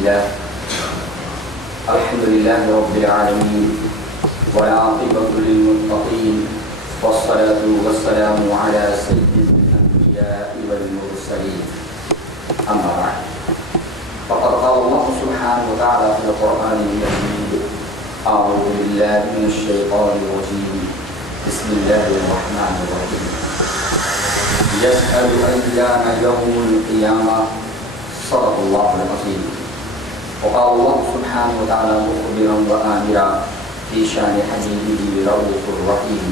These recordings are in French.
لله الحمد لله رب العالمين والعاقبة للمتقين والصلاة والسلام على سيد الأنبياء والمرسلين أما بعد فقد قال الله سبحانه وتعالى في القرآن المجيد أعوذ بالله من الشيطان الرجيم بسم الله الرحمن الرحيم يسأل أيان يوم القيامة صدق الله العظيم وقال الله سبحانه وتعالى مخبرا وآمرا في شأن حبيبه رؤوف رحيم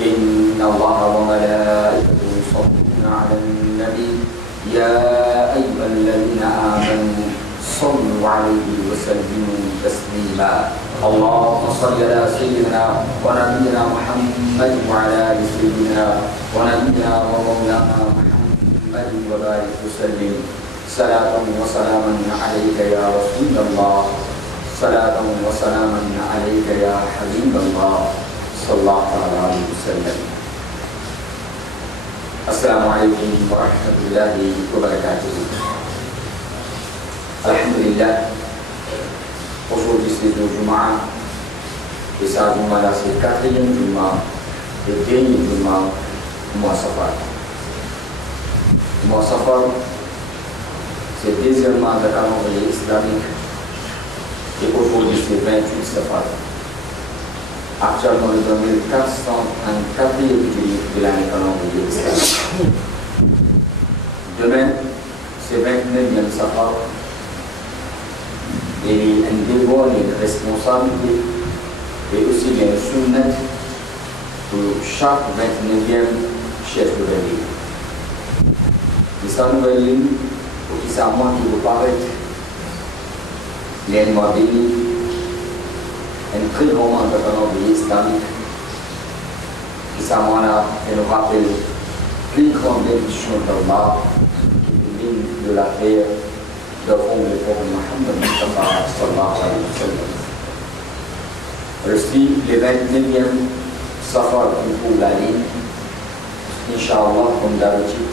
إن الله وملائكته يصلون على النبي يا أيها الذين آمنوا صلوا عليه وسلموا تسليما اللهم صل على سيدنا ونبينا محمد وعلى آل سيدنا ونبينا ومولانا محمد وبارك وسلم صلاة وسلاما عليك يا رسول الله صلاة وسلاما عليك يا حبيب الله صلى الله عليه وسلم. السلام عليكم ورحمة الله وبركاته. Alhamdulillah, aujourd'hui c'est le Jumu'ah et ça Jumu'ah c'est le quatrième Jumu'ah et dernier Jumu'ah mois Safar. Mois Safar, c'est le deuxième mois de calendrier islamique et aujourd'hui c'est 28 Safar. Actuellement nous sommes le 404e de l'année calendrier islamique. Demain, c'est 29e Safar. Et un devoir et une responsabilité et aussi bien une sunnah pour chaque 29e chef de l'année. Et sa nouvelle ligne, pour qu'il soit moi qui vous paraître, les mois bénis, un très grand moment de calendrier islamique, qui soit moi là et nous rappelle plus grande bénédiction d'Allah, qui est une ligne de la paix. De fond le prophète Mohammed Mustafa sallallahu alayhi wa sallam. Resti les 29e Safar pour la ligne, Inch'Allah comme d'habitude.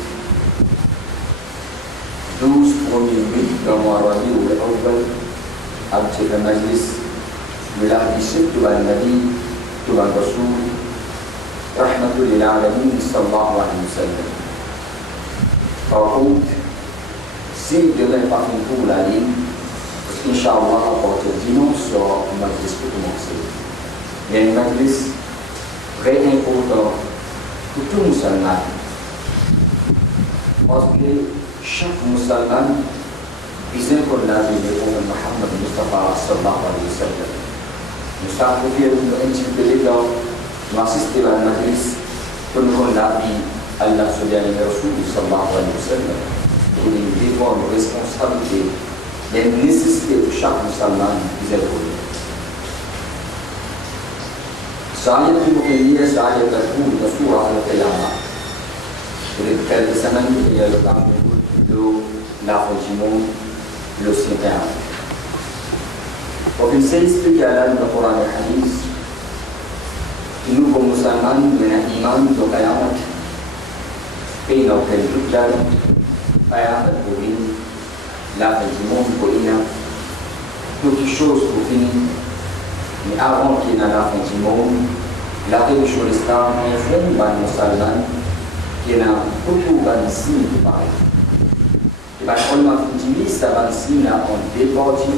12 premiers mois dans le mois Rabi'ul Awwal, avec le majlis de l'Ahdis de Nabi, de Rasoul, Rahmatul lil Alamin sallallahu alayhi wa sallam. Par contre, si demain par contre pour la ligne, Inch'Allah, à partir de dimanche sera un majlis pour commencer. Il y a un majlis très important pour tout musulman. Parce que chaque musulman, il sait qu'on a vu le prophète Mohammed Mustafa sallallahu alayhi wa sallam. Nous sacrifions nous interpeller dans l'assister à un majlis pour nous qu'on a vu Allah subhanahu wa ta'ala sallallahu alayhi wa sallam. Il y a une devoir, une responsabilité, il y a une nécessité pour chaque musulman qui est évolué. Ça a été pour qu'il ça a été pour le soir à la Qiyamah. Il y a quelques semaines, il y a le temps de la fin du monde, le Seigneur. Pour qu'il s'explique à l'âme de Coran et Hadith, nous comme musulmans, nous avons un iman de Qiyamah, et nous avons toute la Qiyamah pour venir, la fin du monde pour venir, quelque chose pour finir. Mais avant qu'il y ait la fin du monde, la religion de l'Islam informe les musulmans qu'il y a beaucoup de signes qui parlent. Et bien, quand on a dit ça, les signes ont départi.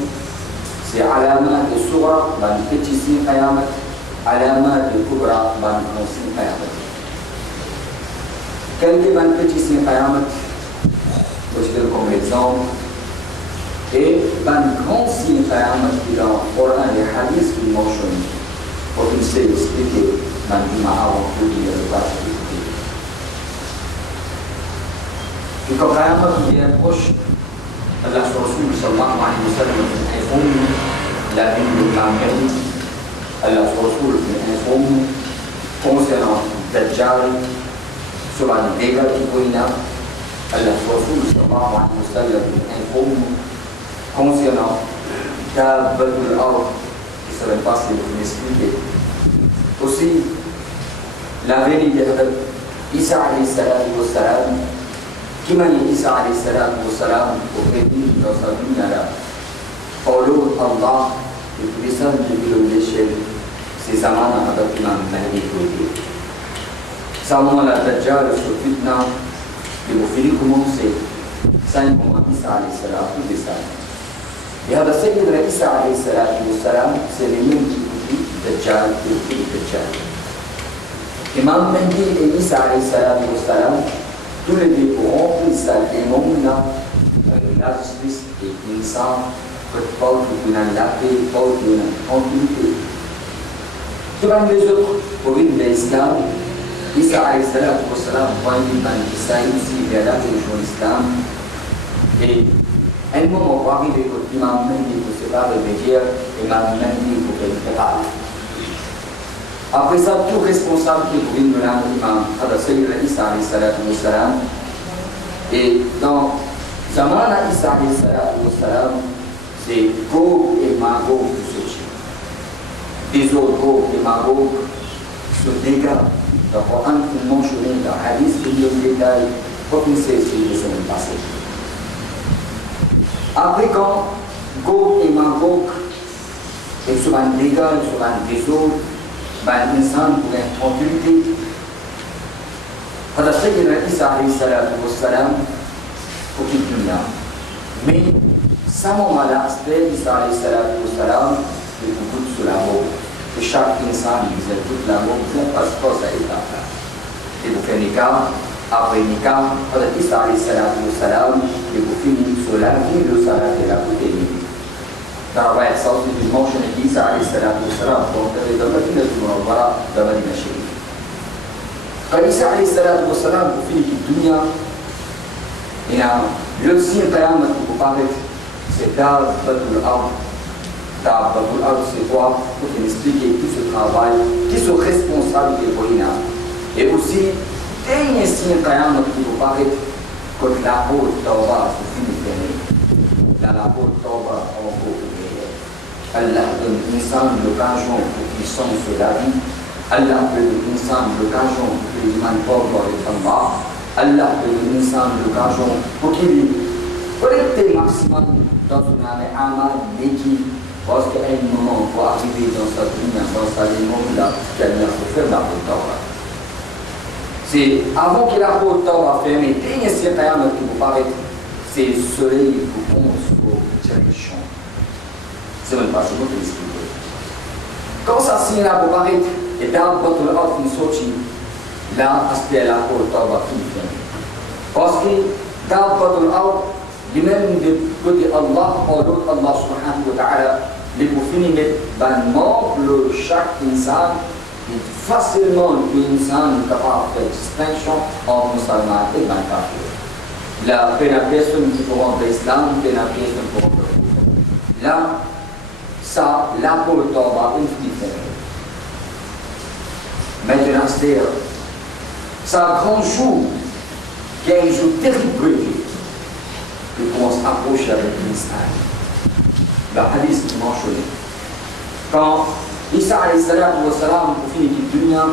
C'est alamat de Surah, les petits signes Qiyamah, alamat de Kubra, les grands signes Qiyamah. Quelques petits signes Qiyamah, je vais comme exemple, et un grand signe Qiyamah qui est dans le Coran et le Hadith qui mentionne, pour qu'il s'est expliqué dans le Jumu'ah avant de dire le passage. Et quand Qiyamah qui est proche, Allah Rasul sallallahu alayhi wa sallam informe la vie de Muhammad, Allah Rasul informe concernant Dajjal, sur les dégâts qui pourraient y avoir. Allah Rasul sallallahu alayhi wa sallam informe concernant Dabbatul Ard, qui serait passé pour m'expliquer. Aussi, la vérité de Isa alayhi salam, qui m'a dit Isa alayhi salam au prédit dans sa vie là, Paulo, Allah, et puis ça, depuis l'échelle, c'est Zaman avec l'imam Mahdi Kouidi. Ça, moment la Dajjal, sur Fitna, et vous finissez commencer. Ça, il commence Isa alayhi salam, tout est ça. Et à la Sayyidina Isa alayhi salam, c'est les mêmes qui disent Dajjal et Dajjal. Imam Mahdi et Isa alayhi salam, tous les deux pourront remplissent les mondes-là, la justice et l'insan, que Paul qui a la paix, Paul qui a la tranquillité. Tous les autres, pour vivre l'islam, Isa alayhi salam, voit l'imam Isa ici, vers la religion l'islam. Et un moment va arriver que l'imam Mahdi ne se pas remédier, l'imam Mahdi pour qu'il prépare. Après ça, tout responsable qui est pour l'imam Sayyidina Isa alayhi salam. Et dans Zaman Isa alayhi salam, c'est Gog et Magog qui se tuent. Des autres Gog et Magog se dégagent. Le Coran qui mentionne dans le hadith qui nous détaille pour qu'on sait ce qui est semaine passée. Après quand Gog et Magog et souvent dégagent, souvent des autres, l'insan pour une tranquillité. Quand Sayyidina Isa alayhi salam pour qu'il dunya. Mais ça moment-là, c'est Isa alayhi salam qui est beaucoup sur la mort. Et chaque insan disait toute la mort, vous passe pas à étape. Et vous faites Nikah, après Nikah, quand Isa alayhi salam, et vous finissez sur la vie de Salat et la bouteille. Dans la ça aussi du mention d'Isa alayhi salam, donc il y a dans la Madina Munawwara, dans la Madina Chérif. Quand Isa alayhi salam, vous finissez le dunya, il y a le signe Qiyamah qui vous parle, c'est Dabbatul Ard. Dabbatul Ard, c'est quoi? Pour qu'il explique tout ce travail, qui sont responsables de l'Orina. Et aussi, dernier signe Qiyamah qui vous parle, quand la haute Tawba se finit. Dans la haute Tawba, on peut Allah donne l'insan l'occasion pour qu'ils sont sur la vie. Allah donne l'insan l'occasion pour qu'ils demandent pardon avec Allah. Allah donne l'insan l'occasion pour qu'il collecte maximum dans une amal d'équipe. Parce qu'à un moment, pour arriver dans sa vie, dans sa monde-là, qu'Allah peut faire la haute Tawba. C'est avant que la haute Tawba ferme, dernier siècle qui vous paraît, c'est le soleil qui commence au direction. C'est même pas ce que je explique. Quand ça signe là pour paraître, et dans votre art qui sortit, là, aspect la haute Tawba qui vient. Parce que dans votre art, lui-même de côté Allah, Allah subhanahu wa ta'ala, les pour finir dans membre chaque insan, facilement l'insan capable de faire distinction entre musulman et le kafir. La personne qui peut rentrer l'islam, la personne qui peut rentrer l'islam. Là, ça, la pour le Tawba, une petite maintenant, c'est un grand jour, qui est un jour terrible, qui commence à approcher avec l'Islam. Le hadith qui mentionne. Quand Isa alayhi salam finit de dunya,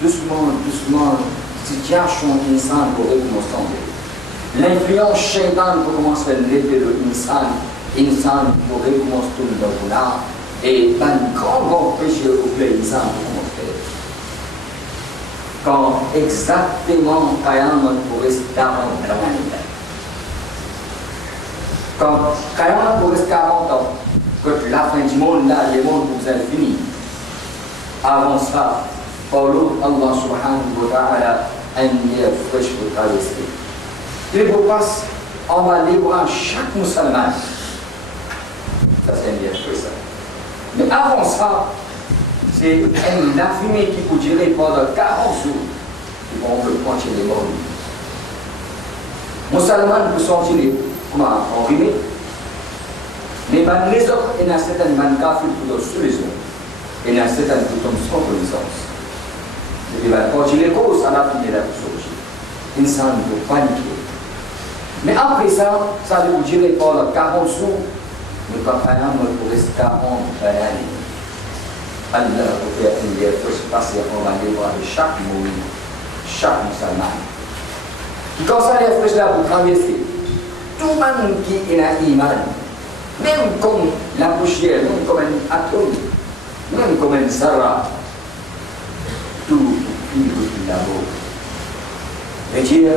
doucement, situation insan pour recommencer. L'influence shaitan pour commencer à lever le insan pour recommencer tout le monde. Et un grand péché au plein insan pour commencer. Quand exactement Qiyamah pour rester dans l'humanité. Quand Qiyamah pour rester 40 ans, que la fin du monde, là, le monde vous est fini. Avant ça, Allah subhanahu wa ta'ala a une lumière fraîche pour traverser. Il vous passe, on va libre à chaque musulman. Ça, c'est une lumière fraîche. Mais avant ça, c'est une fumée qui peut durer pendant 40 jours. Et on peut pointer les morts. Musulman peut sortir en rimé. Mais les autres, il y a certaines kafir qui sont sous les autres. Il y a certaines qui tombent sans connaissance. Il va continuer les causes, ça va finir la sortie. L'insan ne peut paniquer. Mais après ça, ça va durer pendant 40 jours. Mais quand on peut rester 40 années. Allah peut faire une guerre, il faut se passer en va de chaque moment, chaque musulman. Quand ça les fraîches là pour traverser, tout le monde qui est un iman, même comme la poussière, même comme un atome, même comme un zarra, tout vivre du labo. Et dire,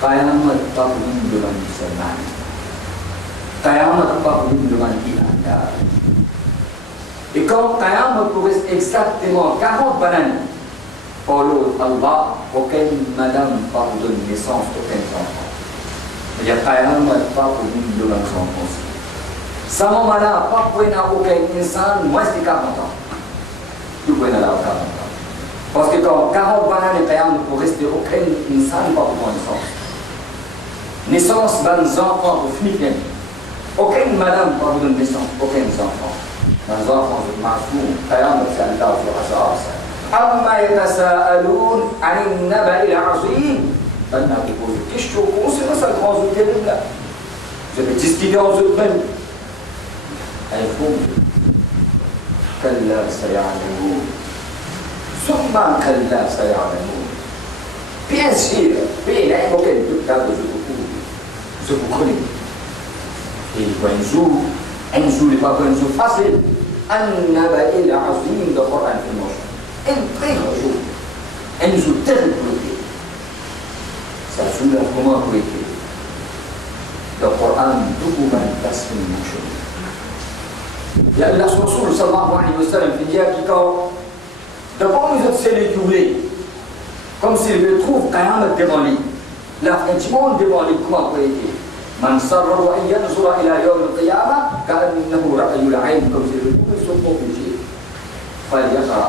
Qayamat pas pour une demande musulmane. Qayamat pas pour une demande inandale. Et quand Qayamat pourrait exactement 40 bananes, pour l'autre, Allah, aucune madame pardonne naissance d'aucun enfant. C'est-à-dire Qayamat pas pour une demande sans conseil. Sa maman-là, pas pour aucun insan, moins de 40 ans. Tout pour là 40 ans. Parce que quand 40 bananes et Qayamat pour rester aucun insan, pas pour naissance. Naissance d'un enfant pour finir. Aucune madame pas vous donner naissance, aucun enfant. Dans les enfants, c'est Mahfoum, Qayamat, c'est Allah, c'est Asar. Amma yatasa'aloun anin naba'i al-azim. Allah qui pose une question concernant ce grand jour terrible là. Vous avez discuté en eux-mêmes. Il faut Kalla saya'alamoun. Summa Kalla saya'alamoun. Bien sûr, il y a aucun doute là de je vous connais. Et un jour n'est pas un jour facile. An-naba'i al-azim de Coran Fimosh. Un très grand jour. Un jour terrible. Ça soulève comment vous étiez. Le Coran, beaucoup manifeste une chose. Il y a la Rasul sallallahu alayhi wa sallam qui dit à quiconque, d'abord nous êtes celui qui voulait, comme s'il le trouve Qayamat devant lui. La fin du monde devant lui, comment vous étiez. Man sarrahu an yanzura ila yawm al-qiyamah ka'annahu ra'yul 'ayn, comme s'il le trouve sur son péché. فليقرأ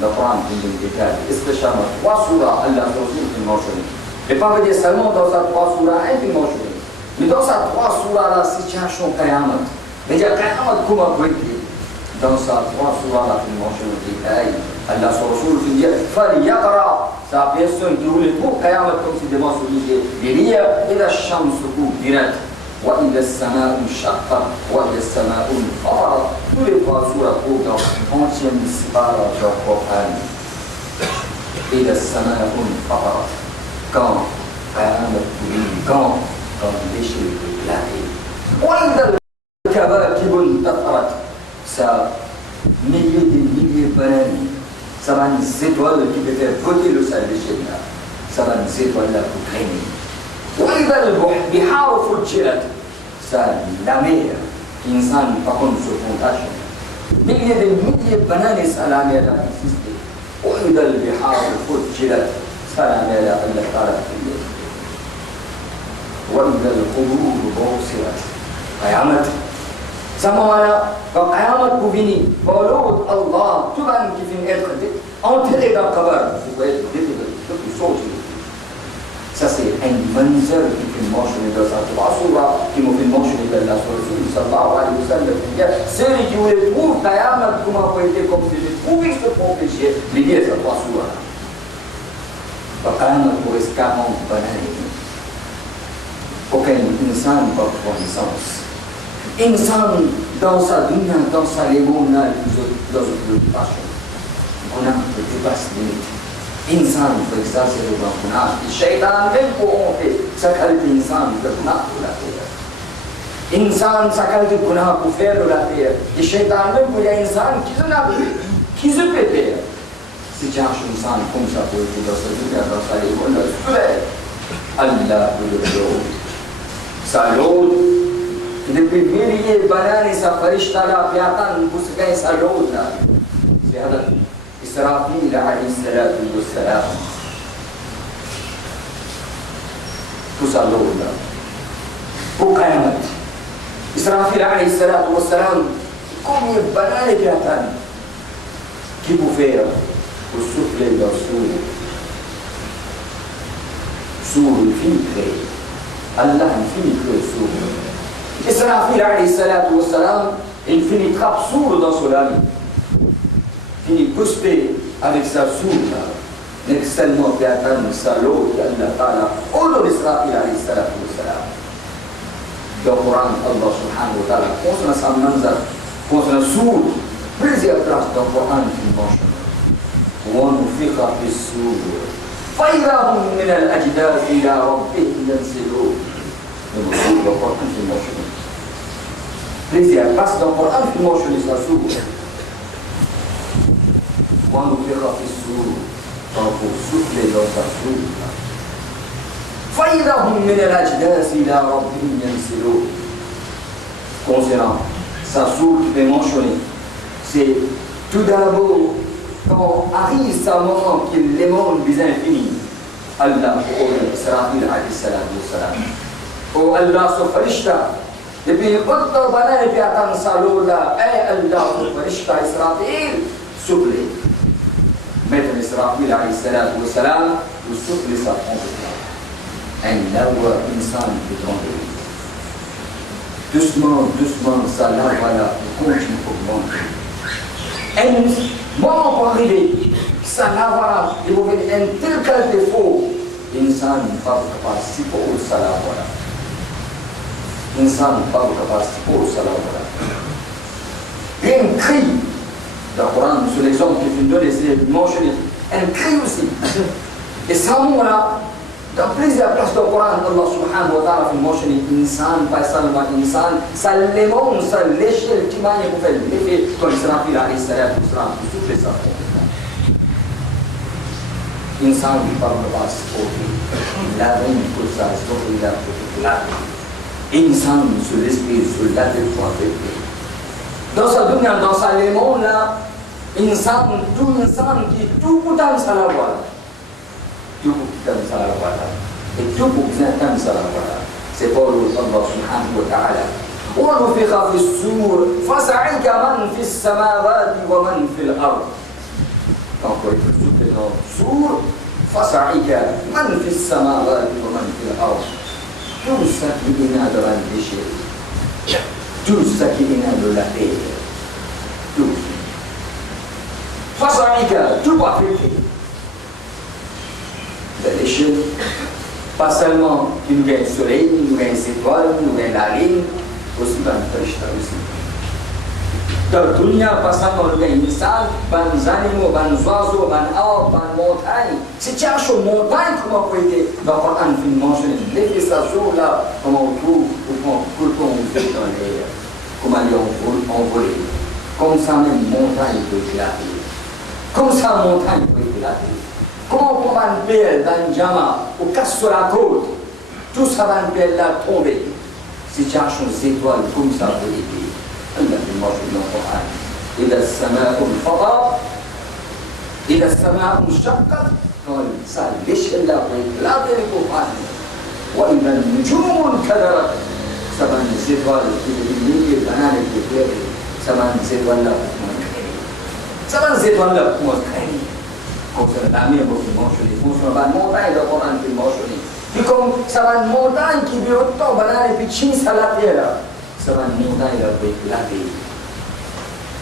le Coran qui nous décale. Especially 3 surahs, Allah Rasul qui mentionne. Et pas dire seulement dans sa 3 surahs, il mentionne. Mais dans sa 3 surahs, la situation Qayamat. Mais il y a Qayamat comment vous étiez. Dans sa 3 surahs, il mentionne le détail. Allah Rasul qui dit فليقرأ. Ça a personne qui voulait pour Qayamat comme si devant celui qui est lié. إذا الشمس كورت وإذا السماء انشقت وإذا السماء انفطرت. Tous les 3 surahs trouvent dans 11e sipara du Coran. إذا السماء انفطرت. Quand Qayamat brille, quand l'échelle est éclatée. وإذا الكواكب انتثرت. Ça milliers de bananes. Ça va nous étoiles qui peut faire voter le sel de Chéna. Ça va nous étoiles là pour traîner. وإذا البحار فجرت. Ça, la mer, qui insan par contre se fondation. Milliers de bananes, ça la mer a existé. وإذا البحار فجرت. Ça la mer a Allah Ta'ala fait. وإذا القبور بعثرت. Qayamat. Ça moment-là, quand Qayamat pour venir, pour l'autre, Allah, tout le monde qui finit être enterré dans le kabar, vous pouvez être depuis sortir. Ça c'est un manzar qui fait mentionner dans sa 3 surahs, qui m'a fait mentionner dans la Rasul sallallahu alayhi wa sallam. Celui qui voulait trouver Qayamat, comment vous été comme si j'ai trouvé ce bon péché, il dit à 3 surahs. Quand Qayamat pour rester 40 bananes, aucun insan ne peut prendre naissance. Insan dans sa dunya, dans sa lémona, dans une préoccupation. On a peut dépasser les limites. Insan peut exagérer dans le gounas. Et Shaitan, même pour monter, sa qualité insan peut gounas pour la terre. Insan, sa qualité gounas pour faire de la terre. Et Shaitan, même pour les insan qui se peut faire. Si tu as un insan comme ça pour être dans sa dunya, dans sa lémona, Allah peut le faire. Ça l'autre. Depuis milliers de bananes, ça farishta là, puis attendre pour se gagner sa l'autre là. C'est Hadar Israfil alayhi salatu wa salam. Pour sa l'autre là. Pour Qayamat. Israfil alayhi salatu wa salam, combien de bananes puis attendre? Qui peut faire pour souffler dans le sourd fini créé. Allah fini créé sourd. Israfil alayhi salatu wa salam, il finit trappe sourd dans son âme. Finit pospé avec sa sourde, n'est seulement fait attendre sa l'eau d'Allah Ta'ala. Au nom d'Israfil alayhi salatu wa salam. Dans le Coran, Allah subhanahu wa ta'ala, concernant sa manzar, concernant sourd, plusieurs places dans le Coran qui mentionne. وَنُفِخَ فِي الصُّورِ فَإِذَا هُمْ مِنَ الْأَجْدَاثِ إِلَى رَبِّهِمْ يَنْسِلُونَ. Le Coran qui mentionne. plaisir. Parce que dans le Coran, il mentionne ça souvent. Quand nous verrons les sourds, quand vous soufflez dans sa sourde, فإذا هم من الأجداث إلى ربهم ينسلون. Concernant sa sourde qui est mentionnée, c'est tout d'abord quand arrive ce moment que le monde des infinis, Allah pour Israël alayhi salam, ou Allah se farishta, et puis autre banane et puis attend ça là, et Allah se farishta Israël souffle. Maître Israël alayhi salam, ou souffle sa trompe. Un lawa insan qui trompe. Doucement, doucement, ça là, voilà, continue pour monter. Un moment pour arriver, ça là, voilà, il vous fait un tel cas de défaut, insan n'est pas capable pour ça là, voilà. Insan n'est pas capable pour ça là, voilà. Un cri, dans le Coran, sur l'exemple que je donne, c'est mentionné, un cri aussi. Et ça, là, dans plusieurs places du Coran, Allah subhanahu wa ta'ala fait mentionner insan, pas seulement insan, ça le monde, ça l'échelle qui m'a fait l'effet comme Israël alayhi salam, pour souffler ça. Insan qui parle de base, la vie pour ça, c'est pour la vie. Insan sur l'esprit, sur la tête pour affecter. Dans sa dunya, dans sa le monde là, insan, tout insan qui tout pourtant ça la voit. Tout comme ça la voilà. Et tout comme ça la voilà. C'est pour Allah subhanahu wa ta'ala. ونفخ في السور فصعق من في السماوات ومن في الأرض. Donc il faut souffler dans le sourd, فصعق من في السماوات ومن في الأرض. Tout ça qui est dans la déchet, tout ça qui est dans la terre, tout. فصعق, tout va affecter. L'échelle, pas seulement qu'il nous gagne le soleil, nous gagne les étoiles, nous gagne la ligne, aussi dans le Farishta aussi. Dans le dunya, pas seulement nous gagne les salles, les animaux, les oiseaux, les arbres, les montagnes. Si tu cherches une montagne, comment vous pouvez dans le Coran, vous mentionnez les stations là, comment on trouve, comment on fait dans l'air, comment ils ont envolé. Comme ça, même une montagne peut éclater. Comme ça, une montagne peut éclater. Comment on va une pelle dans une jama ou casse sur la côte, tout ça va une pelle là tomber. Si tu cherches des étoiles comme ça, vous les dire. Allah dit, moi je dis dans le Coran. إذا السماء انفطرت إذا السماء انشقت ça l'échelle là pour éclater les compagnes. وإذا النجوم انكدرت ça va des étoiles qui brillent, des bananes qui brillent, ça va des étoiles là pour moi créer. Ça va des étoiles là pour moi créer. Concernant la mer, vous mentionnez, concernant la montagne, le Coran qui mentionne. Puis comme ça va une montagne qui vit autant, banane et puis chine à la terre, ça va une montagne là pour éclater.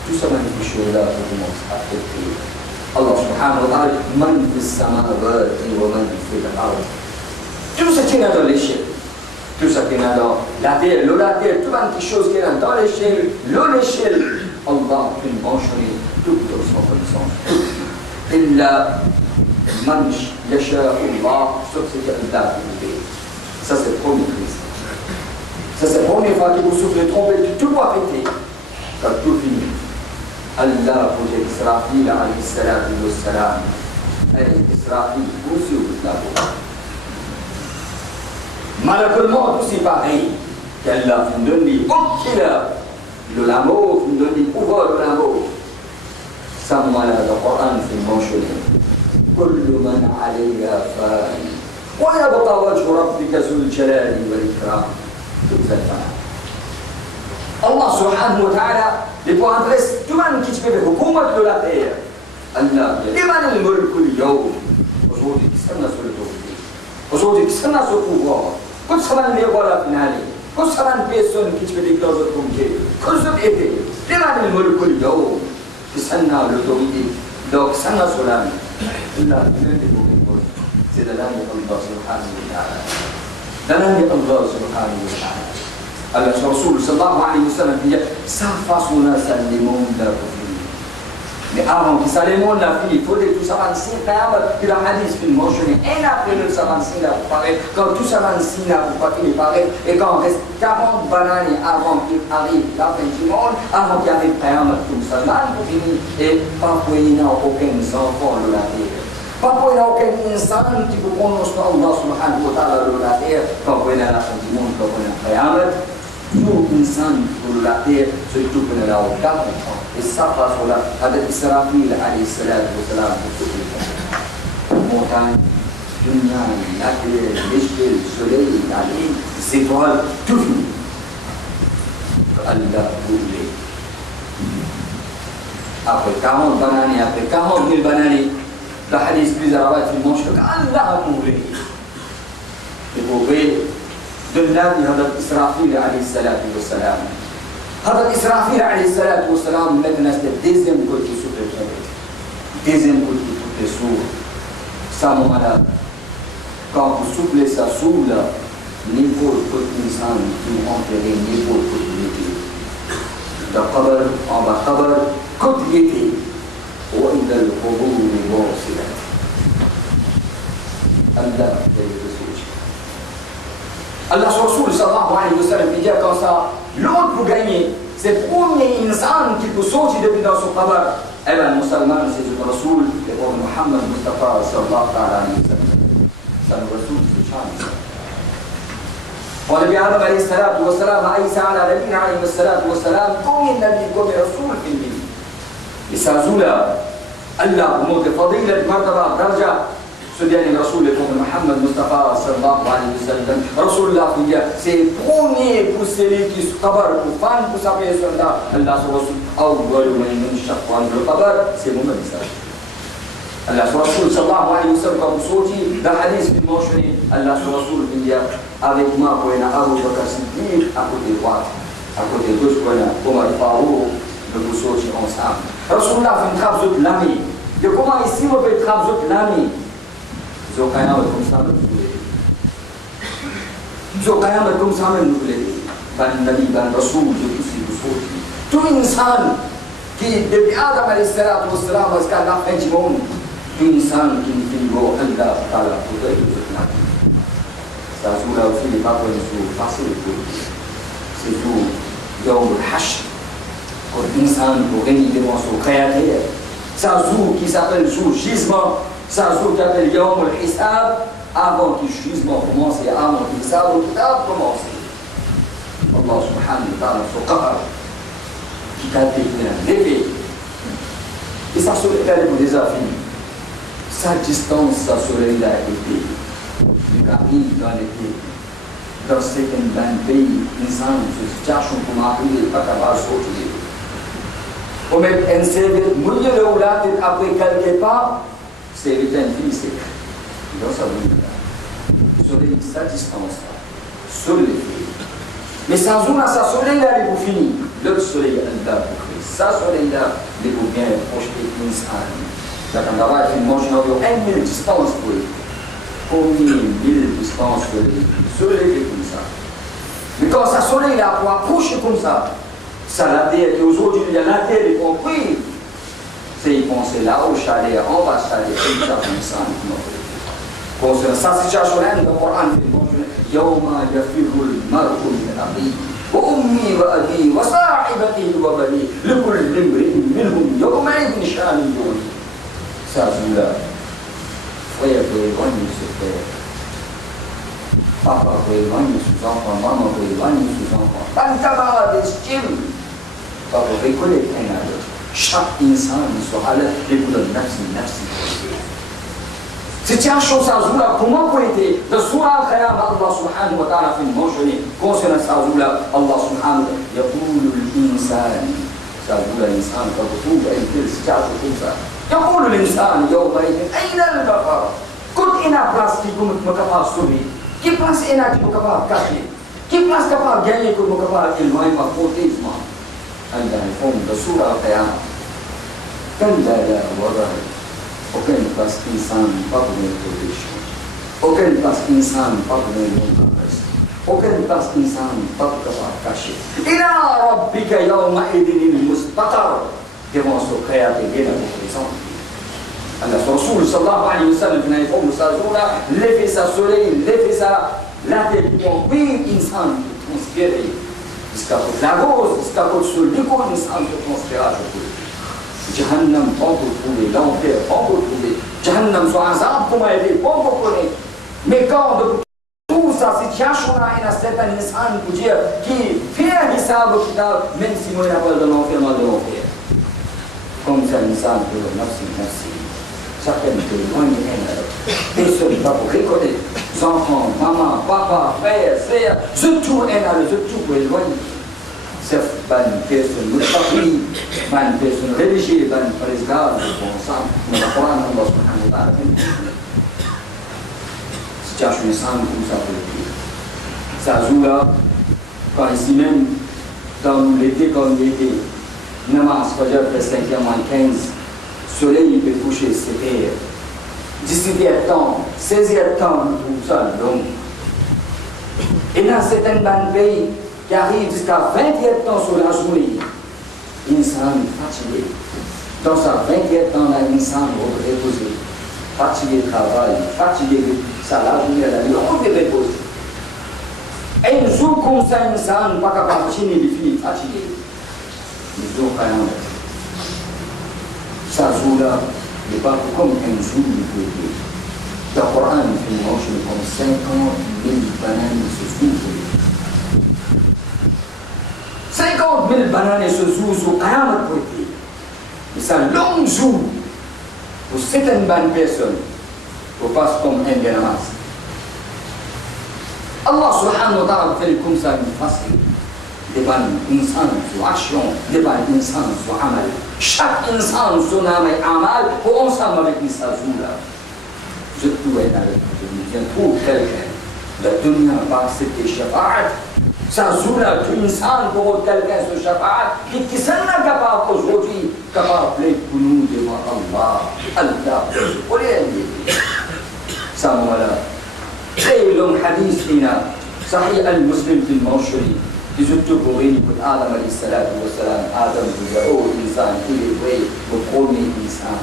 Tout ça va une chose là pour commencer à affecter. Allah subhanahu wa ta'ala, man fi samawati wa man fi al-ard. Tout ce qui est dans l'échelle, tout ce qui est dans la terre, la terre, toute une chose qui est dans l'échelle, l'échelle, Allah peut mentionner toute son connaissance. إلا من يشاء الله sauf ce qu'Allah veut. Ça c'est le premier Christ. Ça c'est la première fois que vous soufflez trompette, tout va péter. Ça tout fini. Allah pour Israël alayhi salam. Israël aussi au bout de la voie. Malheureusement aussi pareil. Qu'Allah nous donne les de l'amour, nous donne les pouvoirs de l'amour. سمى القرآن في المنشور كل من عليها فان ويبقى وجه ربك ذو الجلال والإكرام الله سبحانه وتعالى يبغى أدرس كمان كتبه حكومة ولا غير الله لمن الملك اليوم وصوتي كسرنا سلطوتي وصوتي كسرنا سلطوه كل سبان ليقولا فينالي كل سبان بيسون كتبه دكتوركم كي كل سب إيه لمن الملك اليوم كسرنا لطوتي لو كسرنا سلام إلا c'est de l'âme d'Allah subhanahu wa ta'ala. De l'âme d'Allah subhanahu wa ta'ala. Allah, Rasul sallallahu alayhi wa sallam dit, sa façon-là, ça le monde là pour finir. Mais avant que ça les monde la vie, il faut que tout ça va si puis la hadith film mentionné un après le ça va si là vous paraît quand tout ça va si là vous pas qu'il paraît et quand il reste 40 bananes avant qu'il arrive la fin du monde avant qu'il arrive Qiyamah tout ça là pour finir et pas pour il n'y a aucun enfant de la terre pas pour il n'y a aucun insan qui peut prononcer Allah subhanahu wa ta'ala de la terre quand il y a la fin du monde quand il y a Qiyamah tout insan de la terre surtout qu'on est là au cap et ça passe là avec Israfil alayhi salatu wa salam montagne, dunya, la terre, l'échelle, le soleil, la lune, les étoiles, tout fini. Allah voulait. Après 40 bananes, après 40 000 bananes, le hadith plus arabe, il mange que Allah voulait. Et vous voyez, de là, il y a Israfil alayhi salatu wa salam. هذا إسرافيل عليه الصلاة والسلام maintenant c'est le deuxième coup qui souffle le deuxième coup qui souffle le sourd ça moment là quand vous soufflez ça souffle n'importe quel insan qui enterré n'importe quel était le qabr en bas qabr côté était وإذا القبور بوصلت الله Allah Rasul sallallahu alayhi wa sallam dit comme ça, l'autre pour gagner, c'est le premier insan qui peut sortir depuis dans son qabr. Eh bien, le musulman, c'est le Rasul, le prophète Muhammad Mustafa sallallahu alayhi wa sallam. C'est le Rasul, c'est le Chani. ونبي آدم عليه الصلاة والسلام عيسى على نبينا عليه الصلاة والسلام كون النبي كون رسول في الدين. لسازولا الله بموت فضيلة مرتبة درجة سوداني رسول محمد مصطفى صلى الله عليه وسلم رسول الله c'est le premier pour celui qui se qabr pour fan pour sa personne là Allah Rasul أول من ينشق عن القبر c'est Mohamed Isa Allah Rasul صلى الله عليه وسلم comme sorti dans hadith du mentionné Allah Rasul dit avec moi pour un Abu Bakr Siddiq à côté droite à côté gauche pour un Omar Farouk de vous sortir ensemble Rasulullah fait une trappe de l'ami de comment ici on fait une trappe de l'ami जो क़यामत को सामने निकले जो क़यामत को सामने निकले बन नबी बन रसूल जो किसी को सोची तो इंसान कि depuis Adam alayhi salatu wassalam jusqu'à la fin du monde tout insan qui dit go Allah ta'ala pour être ça joue là aussi les pas pour nous passer le tour c'est jour يوم الحشر quand insan pour gagner devant son créateur ça jour qui s'appelle jour jugement ça jour qui appelle Yawm al-Hisab avant que le jugement commence et avant que l'Hisab commence. Allah subhanahu wa ta'ala son qabr qui t'a défait. Et ça serait là pour des affaires. Sa distance, ça serait là été. Le Karim dans l'été. Dans certains pays, les gens se cherchent pour m'appeler, pas capable de sortir. On met un CV, mouiller le oulat après quelque part. C'est l'état physique dans sa vie. Sur sa distance, sur les filles. Mais sans une, ça soleil là, il faut finir. Le soleil là, ça soleil là, il faut bien projeter une salle. Là, quand on va faire une manche, on a 1 000 distance pour lui. Combien 1000 distance pour lui? Soleil comme ça. Mais quand ça soleil là, pour approcher comme ça, ça la terre, et aujourd'hui, il y a la terre, y compris. C'est y penser là au chalet, on va chalet, comme ça, comme ça. Concernant sa situation là, dans le Coran, يوم يفر المرء من أخيه وأمي وأبي وصاحبته وبنيه لكل امرئ منهم يومئذ شأن يغنيه. Ça joue là. Frère peut éloigner ce frère. Papa peut éloigner ses enfants, maman peut éloigner ses enfants. Un camarade estime. Papa peut connaître un à l'autre. Chaque insan sera là et vous donne merci. C'est une chose à Zoula, comment pour être de Surah Al-Qiyamah, Allah subhanahu wa ta'ala fait mentionner concernant ça Zoula, Allah subhanahu wa ta'ala, يقول الإنسان, ça Zoula l'insan, quand vous trouvez une situation comme ça, يقول الإنسان يومئذ أين المفر؟ Quand il y a une place qui est capable de sauver, qui place il y a qui est capable de cacher, qui place capable de gagner, qui est capable d'éloigner par protégement. عندنا الفهم بسورة القيامة كلا لا وضع aucune place insan pas pour une protection aucune place insan pas pour une montagne aucune place insan pas pour cacher إلى ربك يومئذ المستقر devant ce créateur de la reconnaissance. Allah Rasul sallallahu alayhi wa sallam في الفوم سازولا لفي soleil لفي la tête pour oui insan transpirer jusqu'à la gauche jusqu'à sur le corps insan transpirer Jahannam on peut trouver l'enfer on peut trouver Jahannam soit azab comme elle est on peut connaître mais quand tout ça situation là il y a certain insan pour dire qui fait un hisab même si moi il n'y a pas de l'enfer mal de l'enfer comme ça insan pour nafsi certaines que loin de haine personne ne va vous reconnaître enfants, maman, papa, frère, sœur, surtout pour éloigner cette personne une personne religieuse, une présidente, nous avons Allah subhanahu wa ta'ala situation ensemble comme ça pour le dire ça joue là quand ici même dans l'été comme l'été namaz fajr fait 5h-15 soleil peut coucher 7h 17e temps, 16e temps, nous trouvons ça long. Et dans certains pays qui arrivent jusqu'à 20e temps sur la journée, l'insan fatigué. Dans sa 20e temps, là, l'insan reposé. Fatigué de travail, fatigué de ça, la journée, la nuit, on peut reposer. Et un jour comme ça, l'insan n'est pas capable de finir les filles fatiguées. Ils ont quand même. Ça joue là. n'est pas comme un jour de beauté. Dans le Coran, il fait manger comme 50 000 bananes ce jour. 50 000 bananes ce jour sur Qiyamah beauté. C'est un long jour pour certaines bonnes personnes pour passer comme un bien namaz. Allah subhanahu wa ta'ala fait comme ça une facile. Devant l'insan sur action, devant l'insan sur amal. Chaque insan son âme et amal pour ensemble avec l'issa là. Je dois être avec vous, je trouve quelqu'un. La dunya va accepter shafa'at. Ça joue là, tout insan pour quelqu'un sur shafa'at qui s'en est capable aujourd'hui, capable pour nous devant Allah. Allah, pour les aider. Ça voilà. Et le hadith هنا صحيح المسلم في المنشري يزتو بوريني كل آدم عليه الصلاة والسلام آدم بجاءه إنسان إلي وي وقومي إنسان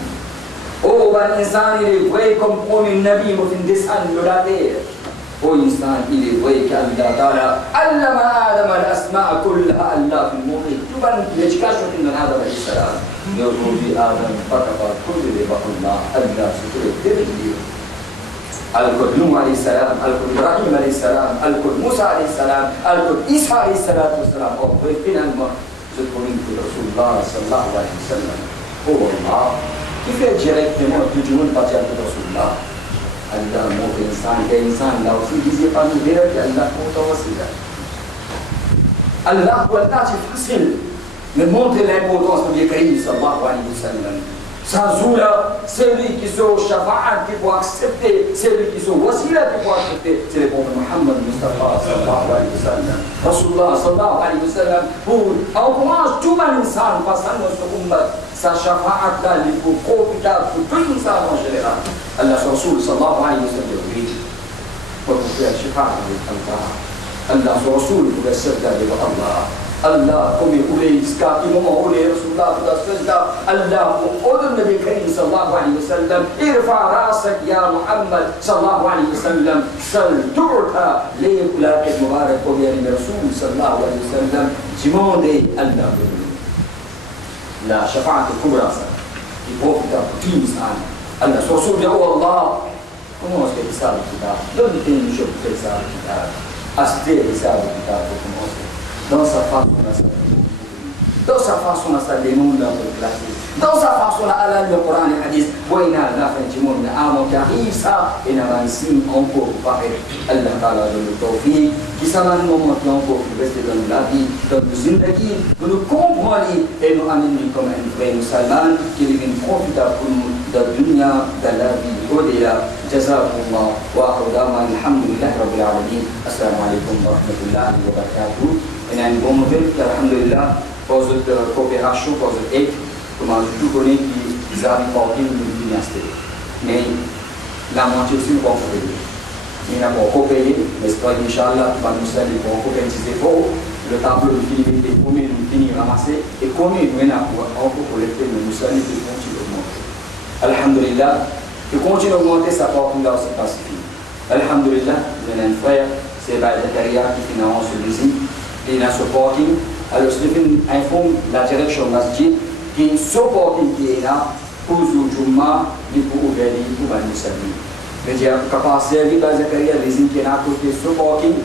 أو بان إنسان إلي وي كم قومي النبي مفين دسان لولاتير أو إنسان إلي وي كأن الله تعالى علم آدم الأسماء كلها الله في الموقف تبان يجكاشو إن آدم عليه السلام يقول لي آدم فكفى كل ربا الله الله سكره تبدي الكل نوح عليه السلام، الكل إبراهيم عليه السلام، الكل موسى عليه السلام، الكل عيسى عليه الصلاة والسلام. وفينا ذكرين في رسول الله صلى الله عليه وسلم هو الله. كيف directement تجون باتيان رسول الله؟ الله مو إنسان كإنسان لو في جزء قانون غير الله متوسط. الله هو الناس facile mais montre l'importance de Jésus صلى الله عليه وسلم. Sazoula, c'est lui qui sont shafa'at, qui peut accepter, c'est lui qui sont wasila, qui peut accepter, c'est le prophète Muhammad Mustafa sallallahu alayhi wa sallam. Rasulullah sallallahu alayhi wa sallam, pour encourager tout un insan, passant dans ce ummat, sa shafa'at là, il faut profiter pour tout insan en général. Allah Rasul sallallahu alayhi wa sallam, oui, pour faire shafa'at avec Allah. Allah Rasul pour accepter avec Allah. Allah comme il jusqu'à qui moment où les Rasulullah Allah ordonne le Karim sallallahu alayhi wa sallam irfa rasak ya Muhammad sallallahu alayhi wa sallam sal tu'ta les plaques mubarak pour les Rasul sallallahu alayhi wa sallam demandez Allah la shafa'at al-kubra qui profite à tout insan Allah Rasul dit oh Allah comment est-ce que ça donne-moi une chose pour ça acheter ça pour commencer dans sa façon à sa dénonciation dans sa façon à aller le Coran et le Hadith وإنا لا فنجمون نعم كريم ça et n'avancer encore pareil Allah Ta'ala donne le tawfiq qui s'amène moment encore pour rester dans la vie dans le zindagi pour nous comprendre et nous amener comme un vrai musulman qui vient profiter pour nous de la dunya de la vie au-delà جزاكم الله وآخر دعوانا الحمد لله رب العالمين السلام عليكم ورحمة الله وبركاته إن un bon modèle alhamdulillah pour cette coopération pour cette aide comment je connais qui a apporté une dynastie mais la moitié aussi nous va faire il n'a pas coopéré mais c'est pas Inch'Allah va nous servir pour concrétiser pour le tableau de fini des premiers nous finir ramasser et combien nous avons collecté, mais nous sommes qui continue d'augmenter. Alhamdulillah, qui continue d'augmenter, ça porte là aussi pacifique. Alhamdulillah, nous avons un frère, c'est Zakaria qui finance ce visite, qui est dans supporting. Alors, Stéphane informe la direction masjid qui supporting qui est là pour le Jumma et pour ouvrir pour Bani Sabi. Mais j'ai capacité de Zakaria, les qui est à côté supporting.